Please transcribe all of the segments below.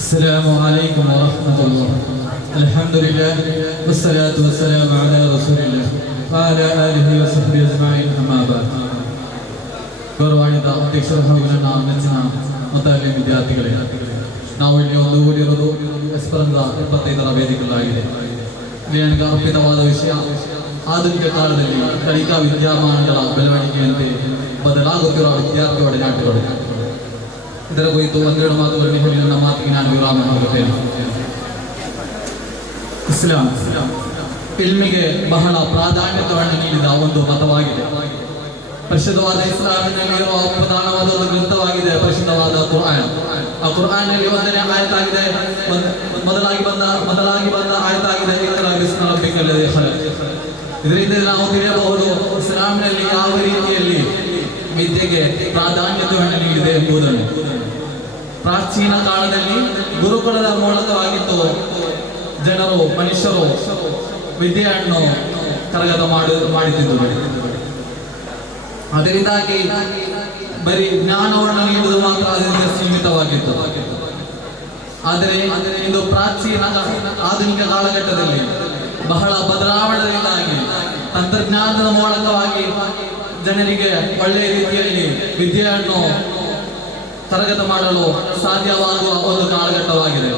السلام عليكم ورحمة الله. الحمد لله والصلاة والسلام على رسول الله وعلى آله وصحبه أجمعين أما بعد. ಗೌರವಾನ್ವಿತ ಅಧ್ಯಕ್ಷರು ಹಾಗೂ ನನ್ನ ನೆಚ್ಚಿನ ಮತದಾರರ ವಿದ್ಯಾರ್ಥಿಗಳೇ, ನಾವು ಇಲ್ಲಿ ಕೂಡಿರುವುದು ಎಸ್ಪರಂಗ 25ರ ವೇದಿಕೆಗಳಾಗಿದೆ. ಇಲ್ಲಿ ನನಗೆ ಅರ್ಪಿತವಾದ ವಿಷಯ ಆಧುನಿಕ ಕಾಲದಲ್ಲಿ ಕಲಿಕಾ ವಿದ್ಯಮಾನಗಳ ಬೆಳವಣಿಗೆಯಂತೆ ಬದಲಾಗುತ್ತಿರುವ ವಿದ್ಯಾರ್ಥಿ ಒಡನಾಟಗಳು. ಇದರ ಕುರಿತು ಒಂದೆರಡು ಮಾತುಗಳನ್ನು ಹೇಳಿ ನನ್ನ ಮಾತಿಗೆ ನಾನು ವಿರಾಮ ಮಾಡುತ್ತೇನೆ. ಇಸ್ಲಾಂ ಇಲ್ಮಿಗೆ ಬಹಳ ಪ್ರಾಧಾನ್ಯತೆಯನ್ನು ನೀಡಿದ ಒಂದು ಮತವಾಗಿದೆ. ಪರಿಶುದ್ಧವಾದ ಇಸ್ಲಾಮಿನಲ್ಲಿರುವ ಪ್ರಧಾನವಾದ ಒಂದು ಗ್ರಂಥವಾಗಿದೆ ಪರಿಶುದ್ಧವಾದ ಕುರ್ಆನ್. ಆ ಕುರ್ಆನ್ನಲ್ಲಿ ಒಂದನೇ ಆಯತಾಗಿದೆ, ಮೊದಲಾಗಿ ಬಂದ ಆಯತಾಗಿದೆ ಇಕ್ರಾ ಬಿಸ್ಮಿ ರಬ್ಬಿಕಲ್ ಲದೀ ಖಲಕ್. ಇದರಿಂದ ನಾವು ತಿಳಿಯಬಹುದು ಇಸ್ಲಾಮಿನಲ್ಲಿ ಯಾವ ರೀತಿಯಲ್ಲಿ ವಿದ್ಯೆಗೆ ಪ್ರಾಧಾನ್ಯತೆಯನ್ನು ನೀಡಿದೆ ಎಂಬುದನ್ನು. ಪ್ರಾಚೀನ ಕಾಲದಲ್ಲಿ ಗುರುಕುಲದ ಮೂಲಕವಾಗಿತ್ತು ಜನರು ಮನುಷ್ಯರು ವಿದ್ಯೆಯನ್ನು ಕರಗತ ಮಾಡುತ್ತಿದ್ದರು. ಅದರಿಂದಾಗಿ ಬರೀ ಜ್ಞಾನವನ್ನು ನೀಡುವುದು ಮಾತ್ರ ಅದರಿಂದ ಸೀಮಿತವಾಗಿತ್ತು. ಆದರೆ ಇಂದು ಪ್ರಾಚೀನ ಆಧುನಿಕ ಕಾಲಘಟ್ಟದಲ್ಲಿ ಬಹಳ ಬದಲಾವಣೆಯಿಂದಾಗಿ ತಂತ್ರಜ್ಞಾನದ ಮೂಲಕವಾಗಿ ಜನರಿಗೆ ಒಳ್ಳೆಯ ರೀತಿಯಲ್ಲಿ ವಿದ್ಯೆಯನ್ನು ಕರಗತ ಮಾಡಲು ಸಾಧ್ಯವಾಗುವ ಒಂದು ಕಾಲಘಟ್ಟವಾಗಿದೆ.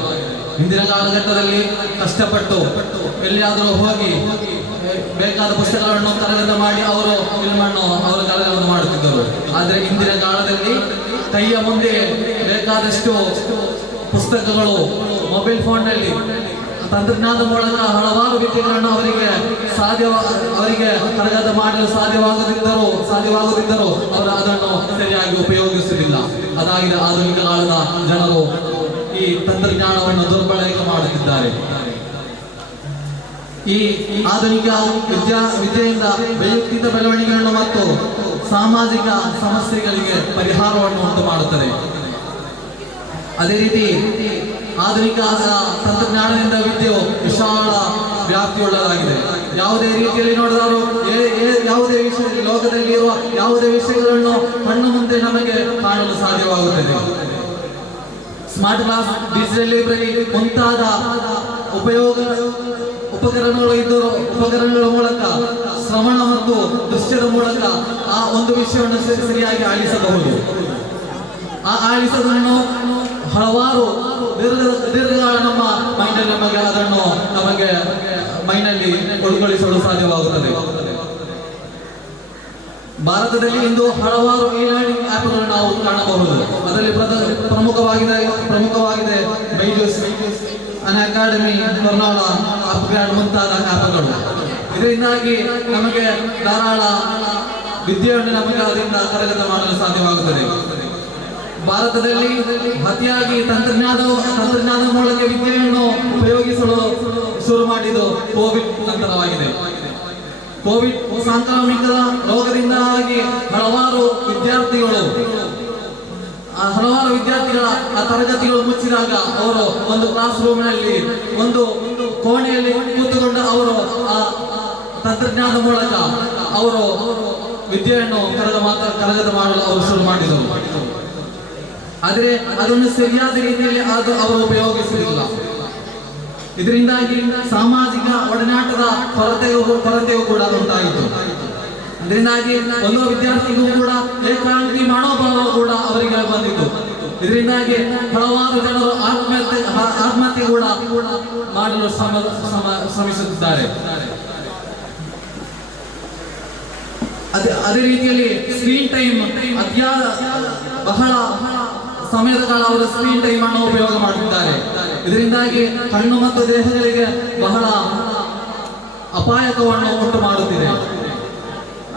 ಹಿಂದಿನ ಕಾಲಘಟ್ಟದಲ್ಲಿ ಕಷ್ಟಪಟ್ಟು ಎಲ್ಲಿಯಾದರೂ ಹೋಗಿ ಬೇಕಾದ ಪುಸ್ತಕಗಳನ್ನು ಕರಗತ ಮಾಡಿ ಅವರು ಕರಗತ ಮಾಡುತ್ತಿದ್ದರು. ಆದರೆ ಇಂದಿನ ಕಾಲದಲ್ಲಿ ಕೈಯ ಮುಂದೆ ಬೇಕಾದಷ್ಟು ಪುಸ್ತಕಗಳು ಮೊಬೈಲ್ ಫೋನ್ನಲ್ಲಿ ತಂತ್ರಜ್ಞಾನದ ಮೂಲಕ ಹಲವಾರು ವಿದ್ಯೆಗಳನ್ನು ಅವರಿಗೆ ಕರಗತ ಮಾಡಲು ಸಾಧ್ಯವಾಗುತ್ತಿದ್ದರು ಅವರು ಅದನ್ನು ಸರಿಯಾಗಿ ಉಪಯೋಗಿಸುವುದಿಲ್ಲ. ಅದಾಗಿದೆ ಆಧುನಿಕ ಕಾಲದ ಜನರು ಈ ತಂತ್ರಜ್ಞಾನವನ್ನು ದುರ್ಬಳಕೆ ಮಾಡುತ್ತಿದ್ದಾರೆ. ಈ ಆಧುನಿಕ ವಿದ್ಯೆಯಿಂದ ವೈಯಕ್ತಿಕ ಬೆಳವಣಿಗೆಗಳನ್ನು ಮತ್ತು ಸಾಮಾಜಿಕ ಸಮಸ್ಯೆಗಳಿಗೆ ಪರಿಹಾರವನ್ನು ಉಂಟು ಮಾಡುತ್ತದೆ. ಅದೇ ರೀತಿ ಆಧುನಿಕ ತಂತ್ರಜ್ಞಾನದಿಂದ ವಿದ್ಯೆಯು ವಿಶಾಲ ವ್ಯಾಪ್ತಿಯುಳ್ಳದಾಗಿದೆ. ಯಾವುದೇ ರೀತಿಯಲ್ಲಿ ನೋಡಿದರೂ ಯಾವುದೇ ವಿಷಯ ಲೋಕದಲ್ಲಿ ಇರುವ ಯಾವುದೇ ವಿಷಯಗಳನ್ನು ಕಣ್ಣು ಮುಂದೆ ನಮಗೆ ಕಾಣಲು ಸಾಧ್ಯವಾಗುತ್ತದೆ. ಸ್ಮಾರ್ಟ್ ಕ್ಲಾಸ್, ಡಿಜಿಟಲ್ ಲೈಬ್ರರಿ ಮುಂತಾದ ಉಪಕರಣಗಳ ಮೂಲಕ ಶ್ರವಣ ಮತ್ತು ದೃಶ್ಯದ ಮೂಲಕ ಆ ಒಂದು ವಿಷಯವನ್ನು ಸರಿಯಾಗಿ ಆಲಿಸಬಹುದು. ಆ ಆಲಿಸೋದನ್ನು ಹಲವಾರು ದೀರ್ಘಕಾಲ ನಮ್ಮ ಮೈಂಡಲ್ಲಿ ನಮಗೆ ಮೈಂಡಲ್ಲಿ ಒಳಗೊಳಿಸಲು ಸಾಧ್ಯವಾಗುತ್ತದೆ. ಭಾರತದಲ್ಲಿ ಇಂದು ಹಲವಾರು ಇ-ಲರ್ನಿಂಗ್ ಆ್ಯಪ್ಗಳನ್ನು ನಾವು ಕಾಣಬಹುದು. ಅದರಲ್ಲಿ ಪ್ರಮುಖವಾಗಿದೆ ಬೈಜೂಸ್, ಅನ್ಅಕಾಡೆಮಿ, ಕರ್ನಾಳ, ಅಪ್ಗ್ರೇಡ್ ಮುಂತಾದ ಆ್ಯಪ್ಗಳು. ಇದರಿಂದಾಗಿ ನಮಗೆ ಧಾರಾಳ ವಿದ್ಯೆಯನ್ನು ಅದರಿಂದ ಕರಗತ ಮಾಡಲು ಸಾಧ್ಯವಾಗುತ್ತದೆ. ಭಾರತದಲ್ಲಿ ಅತಿಯಾಗಿ ತಂತ್ರಜ್ಞಾನದ ಮೂಲಕ ವಿದ್ಯೆಯನ್ನು ಉಪಯೋಗಿಸಲು ಶುರು ಮಾಡಿದ್ದು ಕೋವಿಡ್ ನಂತರವಾಗಿದೆ. ಕೋವಿಡ್ ಸಾಂಕ್ರಾಮಿಕ ರೋಗದಿಂದಾಗಿ ಹಲವಾರು ವಿದ್ಯಾರ್ಥಿಗಳ ಆ ತರಗತಿಗಳು ಮುಚ್ಚಿದಾಗ ಅವರು ಒಂದು ಕ್ಲಾಸ್ ರೂಮ್ನಲ್ಲಿ ಒಂದು ಕೋಣೆಯಲ್ಲಿ ಕೂತುಕೊಂಡು ಅವರು ಆ ತಂತ್ರಜ್ಞಾನದ ಮೂಲಕ ಅವರು ವಿದ್ಯೆಯನ್ನು ಕರಗತ ಮಾಡಲು ಅವರು ಶುರು ಮಾಡಿದರು. ಆದರೆ ಅದನ್ನು ಸರಿಯಾದ ರೀತಿಯಲ್ಲಿ ಅವರು ಉಪಯೋಗಿಸಲಿಲ್ಲ. ಇದರಿಂದಾಗಿ ಸಾಮಾಜಿಕ ಒಡನಾಟದ ಕೊರತೆಯೂ ಕೂಡ ಉಂಟಾಯಿತು. ಇದರಿಂದಾಗಿ ಒಂದು ವಿದ್ಯಾರ್ಥಿಗೂ ಕೂಡ ಏಕಾಂಗಿ ಮನೋಭಾವ ಕೂಡ ಅವರಿಗೆ ಬಂದಿತ್ತು. ಇದರಿಂದಾಗಿ ಹಲವಾರು ಜನರು ಆತ್ಮಹತ್ಯೆ ಕೂಡ ಮಾಡಲು ಶ್ರಮಿಸುತ್ತಿದ್ದಾರೆ. ಅದೇ ರೀತಿಯಲ್ಲಿ ಸ್ಕ್ರೀನ್ ಟೈಮ್ ಬಹಳ ಸಮಯದ ಕಾಲ ಅವರು ಸ್ಕ್ರೀನ್ ಟೈಮ್ ಅನ್ನು ಉಪಯೋಗ ಮಾಡುತ್ತಿದ್ದಾರೆ. ಇದರಿಂದಾಗಿ ಕಣ್ಣು ಮತ್ತು ದೇಹಗಳಿಗೆ ಬಹಳ ಅಪಾಯಕವನ್ನು ಉಂಟು ಮಾಡುತ್ತಿದೆ.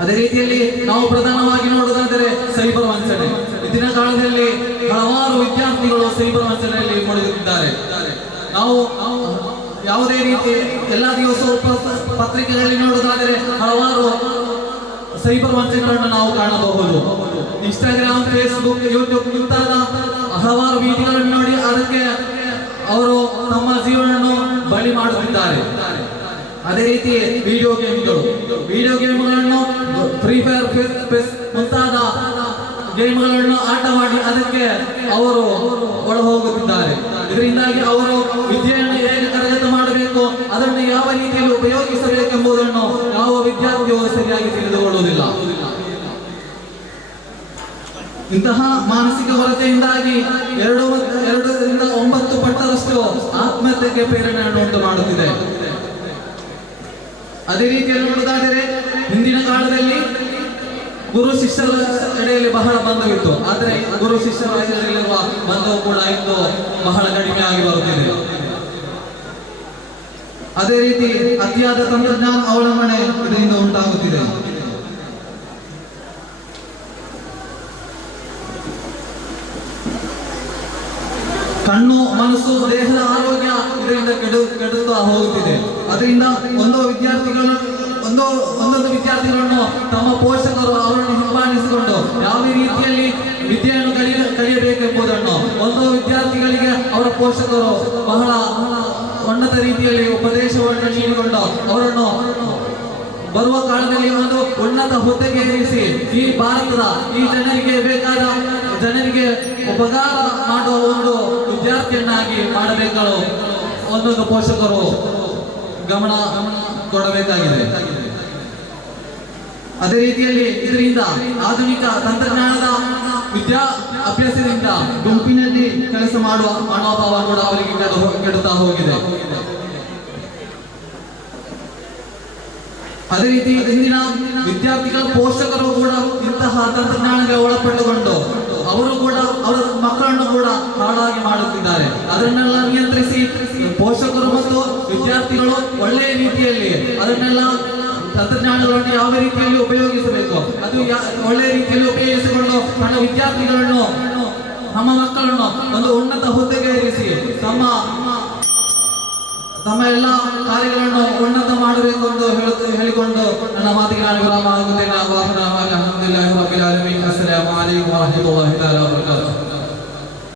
ಅದೇ ರೀತಿಯಲ್ಲಿ ನಾವು ಪ್ರಧಾನವಾಗಿ ನೋಡುವುದಾದರೆ ಸೈಬರ್ ವಂಚನೆ. ಇಂದಿನ ಕಾಲದಲ್ಲಿ ಹಲವಾರು ವಿದ್ಯಾರ್ಥಿಗಳು ಸೈಬರ್ ವಂಚನೆಯಲ್ಲಿ ಮುಳುಗುತ್ತಿದ್ದಾರೆ. ನಾವು ಯಾವುದೇ ರೀತಿ ಎಲ್ಲ ದಿವಸವೂ ಪತ್ರಿಕೆಗಳಲ್ಲಿ ನೋಡುವುದಾದರೆ ಹಲವಾರು ಸೈಬರ್ ವಂಚನೆಗಳನ್ನು ನಾವು ಕಾಣಬಹುದು. ಇನ್ಸ್ಟಾಗ್ರಾಮ್, ಫೇಸ್ಬುಕ್, ಯೂಟ್ಯೂಬ್ ಮುಂತಾದ ಹಲವಾರು ವಿಡಿಯೋಗಳನ್ನು ನೋಡಿ ಅದಕ್ಕೆ ಅವರು ತಮ್ಮ ಜೀವನವನ್ನು ಬಲಿ ಮಾಡುತ್ತಿದ್ದಾರೆ. ಅದೇ ರೀತಿ ವಿಡಿಯೋ ಗೇಮ್ಗಳನ್ನು ಫ್ರೀ ಫೈರ್, ಪೆಸ್ ಮುಂತಾದ ಗೇಮ್ಗಳನ್ನು ಆಟ ಮಾಡಿ ಅದಕ್ಕೆ ಅವರು ಒಳ ಹೋಗುತ್ತಿದ್ದಾರೆ. ಇದರಿಂದಾಗಿ ಅವರು ವಿದ್ಯೆಯನ್ನು ಹೇಗೆ ಕರಗತ ಮಾಡಬೇಕು, ಅದನ್ನು ಯಾವ ರೀತಿಯಲ್ಲಿ ಉಪಯೋಗಿಸಬೇಕೆಂಬುದನ್ನು ಯಾವ ವಿದ್ಯಾರ್ಥಿಯು ಸರಿಯಾಗಿ ತಿಳಿದುಕೊಳ್ಳುವುದಿಲ್ಲ. ಇಂತಹ ಮಾನಸಿಕ ಕೊರತೆಯಿಂದಾಗಿ 2ರಿಂದ 9 ಪಟ್ಟದಷ್ಟು ಆತ್ಮಹತ್ಯೆಗೆ ಪ್ರೇರಣೆಯನ್ನು ಉಂಟು ಮಾಡುತ್ತಿದೆ. ಅದೇ ರೀತಿಯಲ್ಲಿ ನೋಡುವುದಾದರೆ ಹಿಂದಿನ ಕಾಲದಲ್ಲಿ ಗುರು ಶಿಷ್ಯರ ಎಡೆಯಲ್ಲಿ ಬಹಳ ಬಂಧವಿತ್ತು. ಆದರೆ ಗುರು ಶಿಷ್ಯರ ಎಡೆಯಲ್ಲಿರುವ ಬಂಧವು ಕೂಡ ಇಂದು ಬಹಳ ಕಡಿಮೆ ಆಗಿ ಬರುತ್ತಿದೆ. ಅದೇ ರೀತಿ ಅತಿಯಾದ ತಂತ್ರಜ್ಞಾನ ಅವಲಂಬನೆ ಇದರಿಂದ ಉಂಟಾಗುತ್ತಿದೆ. ಕಣ್ಣು, ಮನಸ್ಸು, ದೇಹದ ಆರೋಗ್ಯ ಇದರಿಂದ ಕೆಡುತ್ತಾ ಹೋಗುತ್ತಿದೆ. ಅದರಿಂದ ಒಂದೊಂದು ವಿದ್ಯಾರ್ಥಿಗಳನ್ನು ತಮ್ಮ ಪೋಷಕರು ಅವರನ್ನು ಹಿಂಬಾಲಿಸಿಕೊಂಡು ಯಾವ ರೀತಿಯಲ್ಲಿ ವಿದ್ಯೆಯನ್ನು ಕಲಿಯಬೇಕೆಂಬುದನ್ನು ಒಂದು ವಿದ್ಯಾರ್ಥಿಗಳಿಗೆ ಅವರ ಪೋಷಕರು ಬಹಳ ಉನ್ನತ ರೀತಿಯಲ್ಲಿ ಉಪದೇಶವನ್ನು ನೀಡಿಕೊಂಡು ಅವರನ್ನು ಬರುವ ಕಾಲದಲ್ಲಿ ಒಂದು ಉನ್ನತ ಹುದ್ದೆಗೆ ಏರಿಸಿ ಈ ಭಾರತದ ಈ ಜನರಿಗೆ ಉಪಕಾರ ಮಾಡುವ ಒಂದು ವಿದ್ಯಾರ್ಥಿಯನ್ನಾಗಿ ಮಾಡಬೇಕಾದ ಒಂದೊಂದು ಪೋಷಕರು ಗಮನ ಕೊಡಬೇಕಾಗಿದೆ. ಅದೇ ರೀತಿಯಲ್ಲಿ ಇದರಿಂದ ಆಧುನಿಕ ತಂತ್ರಜ್ಞಾನದ ಅಭ್ಯಾಸದಿಂದ ಗುಂಪಿನಲ್ಲಿ ಕೆಲಸ ಮಾಡುವ ಮನೋಭಾವ ಕೂಡ ಅವರಿಗೆ ಕೆಡುತ್ತಾ ಹೋಗಿದೆ. ಅದೇ ರೀತಿ ಇಂದಿನ ವಿದ್ಯಾರ್ಥಿಗಳ ಪೋಷಕರು ಕೂಡ ಇಂತಹ ತಂತ್ರಜ್ಞಾನಕ್ಕೆ ಒಳಪಟ್ಟುಕೊಂಡು ಅವರು ಕೂಡ ಅವರ ಮಕ್ಕಳನ್ನು ಕೂಡ ಹಾಳಾಗಿ ಮಾಡುತ್ತಿದ್ದಾರೆ. ಅದನ್ನೆಲ್ಲ ನಿಯಂತ್ರಿಸಿ ಪೋಷಕರು ಮತ್ತು ವಿದ್ಯಾರ್ಥಿಗಳು ಒಳ್ಳೆಯ ರೀತಿಯಲ್ಲಿ ಅದನ್ನೆಲ್ಲ ತಂತ್ರಜ್ಞಾನಗಳನ್ನು ಯಾವ ರೀತಿಯಲ್ಲಿ ಉಪಯೋಗಿಸಬೇಕು, ಅದು ಒಳ್ಳೆಯ ರೀತಿಯಲ್ಲಿ ಉಪಯೋಗಿಸಿಕೊಂಡು ತನ್ನ ವಿದ್ಯಾರ್ಥಿಗಳನ್ನು, ನಮ್ಮ ಮಕ್ಕಳನ್ನು ಒಂದು ಉನ್ನತ ಹುದ್ದೆಗೆ ಏರಿಸಿ ತಮ್ಮ ಎಲ್ಲ ಕಾರ್ಯಗಳನ್ನು ಉನ್ನತ ಮಾಡಬೇಕು ಎಂದು ಹೇಳಿಕೊಂಡು ನನ್ನ ಮಾತಿಗೆ ನಾನು ವಿರಾಮ ಆಗುತ್ತೇನೆ. ಅಸ್ಸಲಾಮು ಅಲೈಕುಂ ವರಹಮತುಲ್ಲಾಹಿ ವಬರಕಾತುಹು.